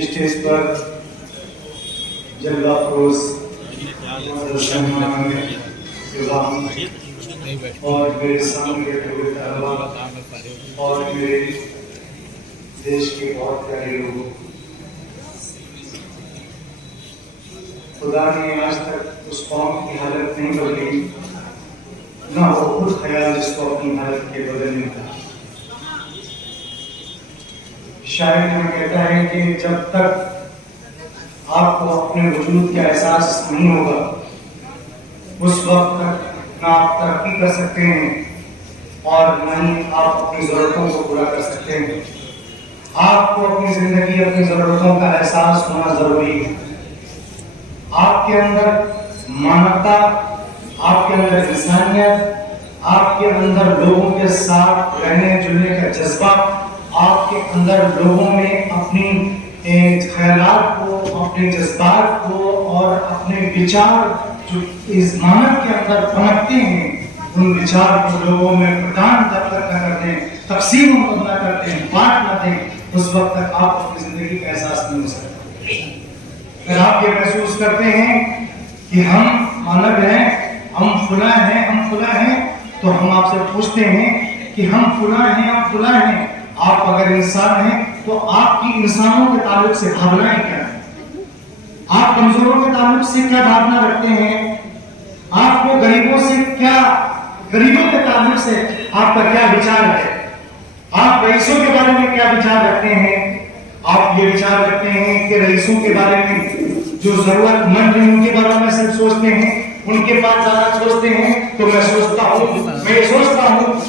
Stage पर जल्ला furrows और मेरे सामने और मेरे देश के बहुत प्यारे लोग, खुदा ने आज तक उस कौम की हालत नहीं बदली, ना वो खुद ख्याल जिसको अपनी हालत के बदलने का। शायद हम कहता है कि जब तक आपको अपने वजूद का एहसास नहीं होगा, उस वक्त तक ना आप तरक्की कर सकते हैं और न ही आप अपनी जरूरतों को पूरा कर सकते हैं। आपको अपनी जिंदगी, अपनी जरूरतों का एहसास होना जरूरी है। आपके अंदर मानवता, आपके अंदर इंसानियत, आपके अंदर लोगों के साथ रहने जुलने का जज्बा, आपके अंदर लोगों में अपनी ख्यालात को, अपने जज्बात को और अपने विचार जो इस मानव के अंदर पनपते हैं, उन विचार को लोगों में प्रदान कर दें, तकसीम न कर दें, बांट न दें, उस वक्त तक आप अपनी जिंदगी का एहसास नहीं हो सकते। अगर आप ये महसूस करते हैं कि हम मानव हैं, हम फुला हैं, तो हम आपसे पूछते हैं कि हम फुला हैं, आप अगर इंसान हैं तो आपकी इंसानों के ताल्लुक से भावनाएं क्या है? आप कमजोरों के ताल्लुक से क्या भावना रखते हैं? आपको गरीबों के ताल्लुक से आपका क्या विचार है? आप रईसों के बारे में क्या विचार रखते हैं? आप ये विचार रखते हैं कि रईसों के बारे में जो जरूरतमंद है उनके बारे में सिर्फ सोचते हैं, उनके पास ज्यादा सोचते हैं, तो मैं सोचता हूँ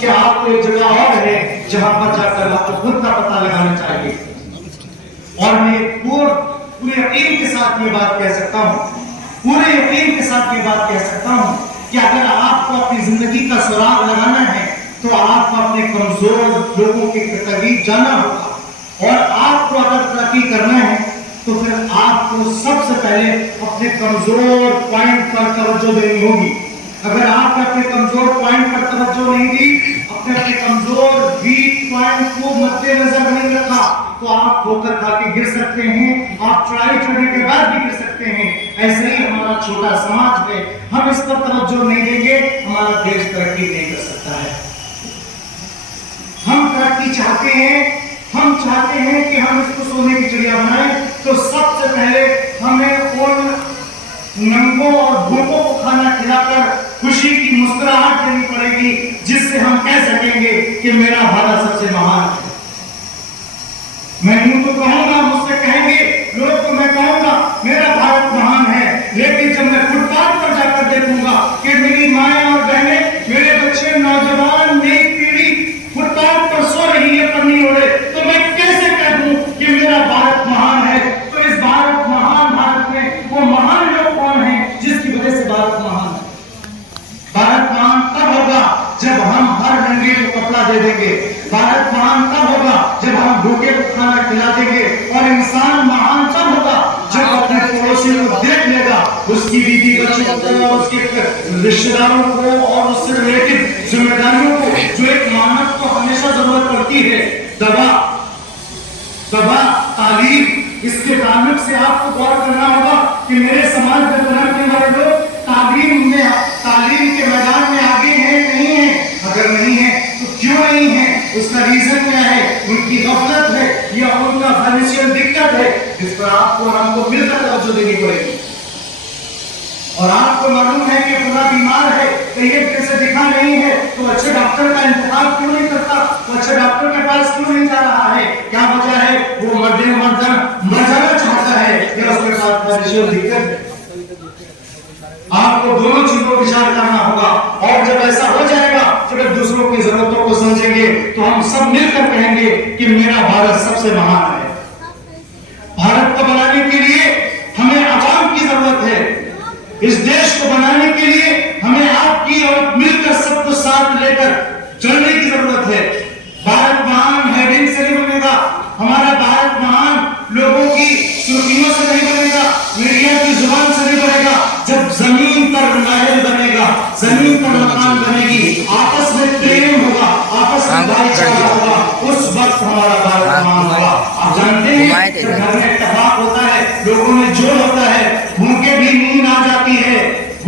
कि आपको एक जगह और है जहां पर जाकर आपको खुद का पता लगाना चाहिए। और मैं पूरे यकीन के साथ ये बात कह सकता हूँ कि अगर आपको अपनी जिंदगी का सुराग लगाना है तो आपको अपने कमजोर लोगों के करीब जाना होगा। और आपको अगर तरक्की करना है तो फिर आपको सबसे पहले अपने कमजोर पॉइंट पर तवज्जो देनी होगी। अगर आपने अपने कमजोर पॉइंट पर तवज्जो नहीं दी, अपने कमजोर वीक पॉइंट को मद्देनजर नहीं रखा, तो आप ठोकर खा के गिर सकते हैं, आप चढ़ाई चढ़ने के बाद भी गिर सकते हैं। ऐसे ही हमारा छोटा समाज है, हम इस पर तवज्जो नहीं देंगे, हमारा देश तरक्की नहीं कर सकता है। हम तरक्की चाहते हैं कि हम इसको सोने की चिड़िया बनाएं, तो सबसे पहले हमें उन नंगों और भूखों को खाना खिलाकर खुशी की मुस्कुराहट देनी पड़ेगी, जिससे हम कह सकेंगे कि मेरा भारत सबसे महान है। मैं यूं तो कहूंगा, मुझसे कहेंगे लोग, तो मैं कहूंगा मेरा भारत महान है, लेकिन जब मैं फुटपाथ पर जाकर देखूंगा कि मेरी माएं और बहनें, मेरे बच्चे, नौजवान, नई पीढ़ी फुटपाथ पर सो रही है पन्नी ओढ़े, तो मैं कैसे कह दूं कि मेरा भारत महान है? तो इस महान भारत में वो महान लोग कौन हैं जिसकी वजह से भारत महान है? भारत महान तब होगा जब हम हर नंगे को कपड़ा दे देंगे। भारत महान तब होगा जब हम भूखे को खाना खिला देंगे। और इंसान महान तब होगा जब अपने पड़ोसी को देख लेगा, उसकी बीवी बच्चों को, उसके रिश्तेदारों को और उससे रिलेटेड जिम्मेदारियों को, जो एक मानव को हमेशा जरूरत पड़ती है। दवा, तालीम, इसके ताल्लुक से आपको गौर करना होगा कि मेरे समाज में रहने वाले लोग तालीम के मैदान में आगे हैं, नहीं है? अगर नहीं है तो क्यों नहीं है? उसका रीजन क्या है? उनकी गफलत है या उनका फाइनेंशियल दिक्कत है, जिस पर आपको हमको मिलकर तवज्जो देनी पड़ेगी। और आपको मालूम है कि पूरा बीमार है, कहीं कैसे दिखा नहीं है, तो अच्छे डॉक्टर का इंतजाम क्यों नहीं करता? तो अच्छे डॉक्टर के पास क्यों नहीं जा रहा है? क्या वजह है? वो मर जाना चाहता है या उसके साथ फाइनेंशियल दिक्कत है? आपको दोनों चीजों पर विचार करना होगा। और जब ऐसा हो जाएगा, जब दूसरों की जरूरतों को समझेंगे, तो हम सब मिलकर कहेंगे कि मेरा भारत सबसे महान है। भारत को बनाने के लिए हमें आवाम की जरूरत है। इस देश को बनाने के लिए हमें आपकी और मिलकर सबको साथ लेकर चलने की जरूरत है। भारत महान हेडिंग से नहीं बनेगा, हमारा भारत महान लोगों की सुर्खियों से नहीं बनेगा, मीडिया की जुबान से नहीं बनेगा। जब जमीन पर महल बनेगा, जमीन पर मकान बनेगी, आपस में प्रेम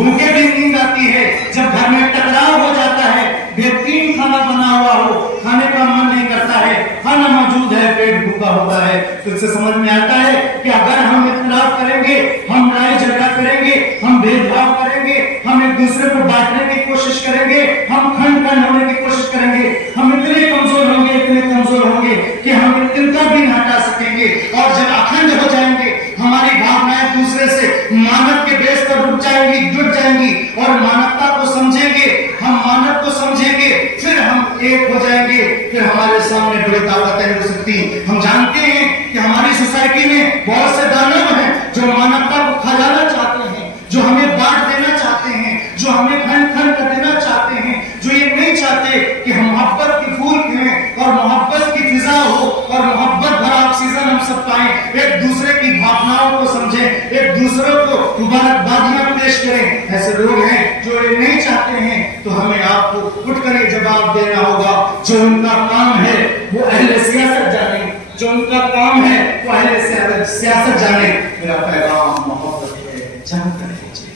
भूखे भी नींद आती है जब घर में टकराव हो जाता है, बेहतरीन खाना बना हुआ हो, खाने का मन नहीं करता है, खाना मौजूद है, पेट भूखा होता है, तो इससे समझ में आता है कि अगर हम इख्तिलाफ करेंगे, हम लड़ाई झगड़ा करेंगे, हम भेदभाव करेंगे, हम एक दूसरे को बांटने की कोशिश करेंगे, हम खंड खंड होने की कोशिश करेंगे, हम इतने कमजोर होंगे कि हम तिनका भी नहीं हटा सकेंगे। और जब अखंड हो जाएंगे, हमारी भावनाएं दूसरे से मानव के बेस पर रुक जाएंगी, जुट जाएंगी और मानवता को समझेंगे, हम मानव को समझेंगे, फिर हम एक हो जाएंगे, फिर हमारे सामने बड़ी ताकतें हो सकती। हम जानते हैं कि हमारी सोसाइटी में बहुत से दानव हैं जो मानवता को खा जाना चाहते हैं, जो हमें बांट देना चाहते हैं, जो हमें खंड खंड कर देना चाहते हैं, जो ये नहीं चाहते कि हम मोहब्बत की फूल खिलें और मोहब्बत की फिजा हो और मोहब्बत भरा ऑक्सीजन हम सब पाएं, एक दूसरे की भावनाओं को समझें, एक दूसरे को मुबारकबादियां पेश करें। ऐसे लोग हैं जो ये नहीं चाहते हैं, तो हमें आपको उठ कर जवाब देना होगा। जो उनका काम है वो अहले सियासत जाने, जो उनका काम है वो अहले सियासत जाने। मेरा पैगाम मोहब्बत है, जहां तक पहुंचे,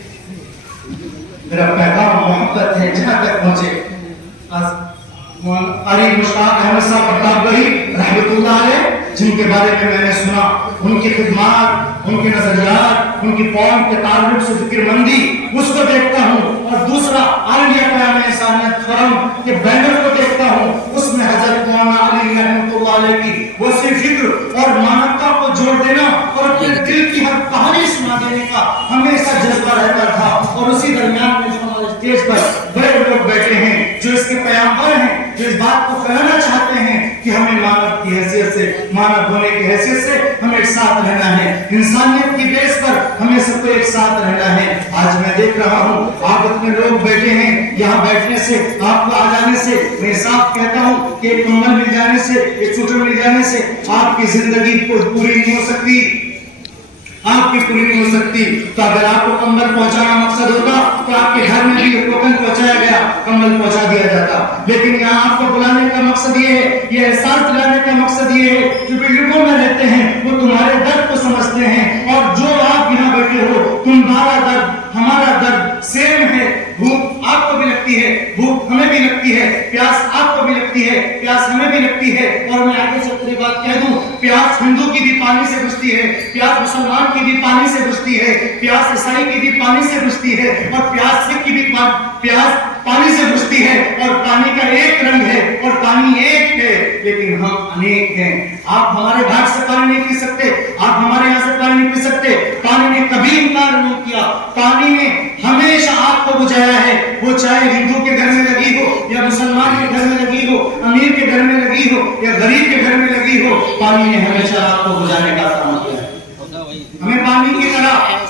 मेरा पैगाम मोहब्बत है, जहां तक पहुंचे। अली मुश्ताक अहमद साहब प्रतापगढ़ी रहमतुल्लाह अलैह, जिनके बारे में मैंने सुना, उनकी खिदमत, उनके नजरियात, उनकी कौम के ताल्लुक से फिक्रमंदी, उसको देखता हूँ। और दूसरा आलिया क़याम इंसानियत फोरम के बैनर को देखता हूँ, उसमें हजरत मौलाना अली रहमतुल्लाह अलैह की वसी फिक्र और मानवता को जोड़ देना और अपने दिल की हर कहानी सुना देने का हमेशा जज्बा रहता था। और उसी दरमियान में जो हमारे स्टेज पर बड़े लोग बैठे हैं, जो इसके पैगंबर हैं, जो इस बात को कहना चाहते हैं कि हमें मानव की हैसियत से, मानव होने की हैसियत से हमें एक साथ रहना है, इंसानियत की बेस पर हमें सबको एक साथ रहना है। आज मैं देख रहा हूँ आप इतने लोग बैठे हैं, यहाँ बैठने से, आपको आ जाने से, मैं साफ कहता हूँ कि एक कंबल मिल जाने से, एक स्वेटर मिल जाने से आपकी जिंदगी पूरी नहीं हो सकती, आपकी पूरी नहीं हो सकती। तो अगर आपको कंबल पहुंचाना मकसद होता तो आपके घर में भी टोकन पहुंचाया गया, कंबल पहुंचा दिया जाता। लेकिन यहाँ आपको बुलाने का मकसद ये है, ये एहसास दिलाने का मकसद ये है, जो बिल्डिंगों में रहते हैं वो तुम्हारे दर्द को समझते हैं, और जो आप यहाँ बैठे हो, तुम्हारा दर्द हमारा दर्द सेम है। भूख आपको भी लगती है, भूख हमें भी लगती है, प्यास आपको भी लगती है, प्यास हमें भी लगती है। और मैं आगे से तेरी बात कह दूं, प्यास हिंदू की भी पानी से बुझती है, प्यास मुसलमान की भी पानी से बुझती है, प्यास ईसाई की भी पानी से बुझती है, और प्यास सिख की भी प्यास पानी से बुझती है। और पानी का एक रंग है और पानी एक है, लेकिन हम अनेक हैं। आप हमारे घाट से पानी नहीं पी सकते, आप हमारे यहाँ से पानी नहीं पी सकते। पानी ने कभी इनकार नहीं किया, पानी ने हमेशा आपको बुझाया है, वो चाहे हिंदू के घर में लगी हो या मुसलमान के घर में लगी हो, अमीर के घर में लगी हो या गरीब के घर में लगी हो, पानी ने हमेशा आपको बुझाने का काम किया है। हमें पानी की तरह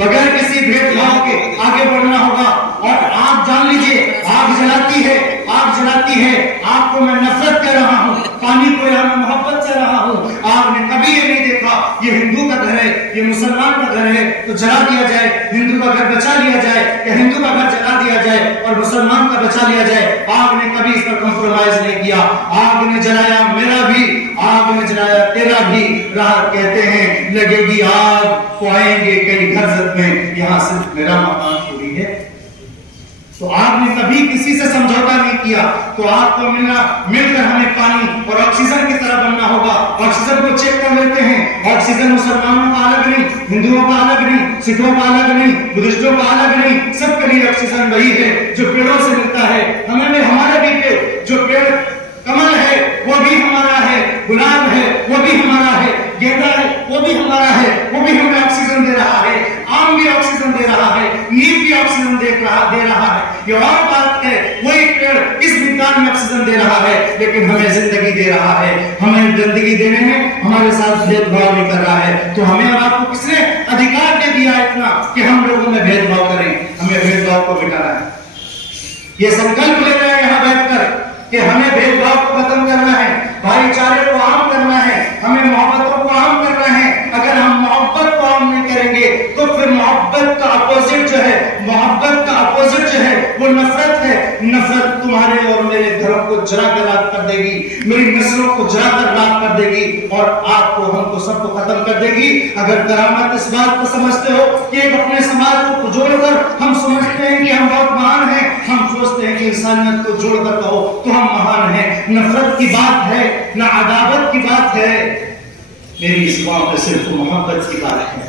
बगैर किसी भेदभाव के आगे बढ़ना होगा। और आग जान लीजिए, आग जलाती है, आग जलाती है, आपको मैं नफरत कर रहा हूँ, पानी को यहाँ मैं मोहब्बत से रहा हूँ। आपने कभी ये नहीं देखा ये हिंदू का घर है, ये मुसलमान का घर है तो जला दिया जाए, हिंदू का घर बचा लिया जाए या हिंदू का घर जला दिया जाए और मुसलमान का बचा लिया जाए। आग ने कभी इस पर कॉम्प्रोमाइज नहीं किया। आग ने जलाया मेरा भी, आग ने जलाया तेरा भी। राह कहते हैं लगेगी आग तो आएंगे कई घर में, यहाँ सिर्फ मेरा मकान पूरी है। तो आपने कभी किसी से समझौता नहीं किया। तो आपको मिलकर हमें पानी और ऑक्सीजन की तरह बनना होगा। ऑक्सीजन को चेक कर लेते हैं, ऑक्सीजन मुसलमानों का अलग नहीं, हिंदुओं का अलग नहीं, सिखों का अलग नहीं, बुद्धिस्टों का अलग नहीं, सबके लिए ऑक्सीजन वही है जो पेड़ों से मिलता है। हमें हमारे भी पेड़, जो पेड़ कमल है वो भी हमारा है, गुलाब है वो भी हमारा है, गेंदा है वो भी हमारा है, वो भी हमें ऑक्सीजन दे रहा है, आम भी ऑक्सीजन दे रहा है, नीम भी ऑक्सीजन दे रहा है। ये और बात है, वही पेड़ इस विज्ञान में ऑक्सीजन दे रहा है, लेकिन हमें जिंदगी दे रहा है। हमें जिंदगी देने में हमारे साथ भेदभाव नहीं कर रहा है। तो हमें और आपको किसने अधिकार दे दिया इतना कि हम लोगों में भेदभाव करें? हमें भेदभाव को मिटाना है। ये संकल्प ले रहे हैं यहाँ बैठकर कि हमें भेदभाव को खत्म करना है, भाईचारे को आम करना है, हमें मोहब्बतों को आम करना है। अगर हम मोहब्बत को आम नहीं करेंगे तो फिर मोहब्बत का अपोजिट जो है, मोहब्बत का अपोजिट जो है वो नफरत है। नफरत तुम्हारे और मेरे घरों को जला कर राख कर देगी, मेरी नस्लों को जला कर राख कर देगी और आपको, हमको, सबको खत्म कर देगी। अगर करामत इस बात को समझते हो कि एक अपने समाज को जोड़कर हम इंसानियत को जोड़कर कहो तो हम महान हैं। नफरत की बात है, न अदावत की बात है, मेरी जुबान पर सिर्फ मोहब्बत की बात है।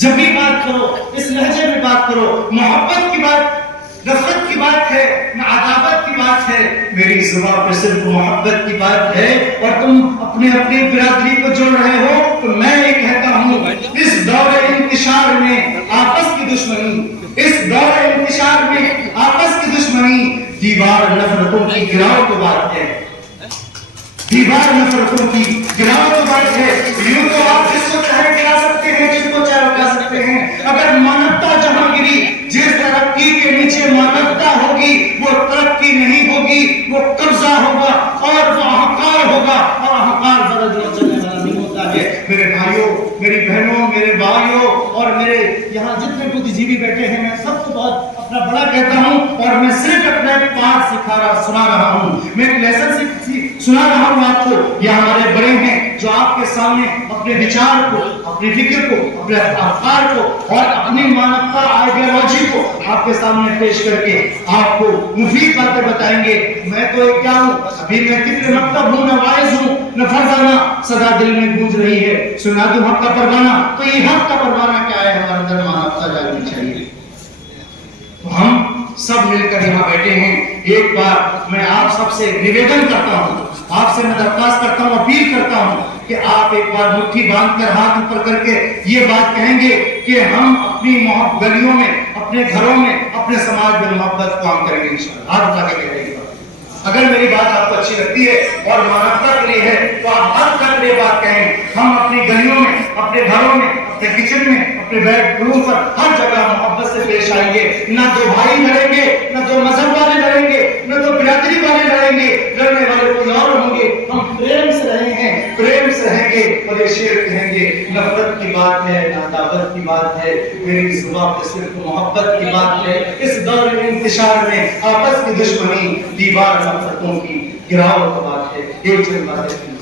जब भी बात करो इस लहजे में बात करो, मोहब्बत की बात, नफरत की बात है, न अदावत की बात है, मेरी जुबान पर सिर्फ मोहब्बत की बात है। और तुम अपने अपनी बिरादरी को जोड़ रहे हो तो मैं ये कहता हूं, इस दौरे इंतशार में आपस की दुश्मनी, इस दौरे इंतशार में आपस की दुश्मनी दीवार नफरतों की गिराव की बात है, दीवार नफरतों की गिराव की बात है। यूं तो आप जिसको चाहे गिरा सकते हैं, जिसको चाहे उठा सकते हैं। अगर मानवता जहां गिरी, जिस तरक्की के नीचे मानवता होगी वो तरक्की नहीं होगी, वो कब्जा होगा और वो अहंकार होगा, और अहंकार ज्यादा दिनों चलने वाला नहीं होता है। मेरे भाइयों, मेरी बहनों, मेरे भाइयों और मेरे यहाँ जितने बुद्धिजीवी बैठे हैं, मैं सबको बहुत अपना बड़ा कहता हूँ और मैं सिर्फ अपना एक पाठ सुना रहा हूँ, मैं एक लेसन सुना रहा हूँ आपको। ये हमारे बड़े हैं जो आपके सामने अपने विचार को, अपनी फिक्र को, अपने अफकार को और अपनी मानवता आइडियोलॉजी को आपके सामने पेश करके आपको मुफीद बातें बताएंगे। मैं तो क्या हूँ, अभी मैं कितने मकतब हूँ, न वाइज हूँ, न फरजाना सदा दिल में गूंज रही है, सुना दूं हक का परवाना। तो ये हक का परवाना क्या है? हमारे अंदर मानवता जागनी चाहिए। तो हम सब मिलकर यहाँ बैठे हैं। एक बार मैं आप सबसे निवेदन करता हूँ, आपसे मैं दरख्वास्त करता हूँ, अपील करता हूँ कि आप एक बार मुट्ठी बांधकर हाथ ऊपर करके ये बात कहेंगे कि हम अपनी गलियों में, अपने घरों में, अपने समाज में मोहब्बत को आम करेंगे इंशाअल्लाह। हाथ उठा के कहेंगे। अगर मेरी बात आपको अच्छी लगती है और मानवता के लिए है तो आप हर कर लिए बात कहें। हम अपनी गलियों में, अपने घरों में, अपने किचन में, अपने बेडरूम पर हर जगह मोहब्बत से पेश आएंगे। ना दो भाई लड़ेंगे, ना दो मजहब वाले लड़ेंगे, ना दो बिरादरी वाले लड़ेंगे, लड़ने वाले कोई और होंगे। हम प्रेम से रहे हैं, प्रेम से रहेंगे और ये शेर कहेंगे, नफरत की बात है, ना दावत की बात है, मेरी जुबान पे सिर्फ मोहब्बत की बात है। इस दौर में इंतशार में आपस की दुश्मनी दीवार नफरतों की गिरावट की बात है। एक बात है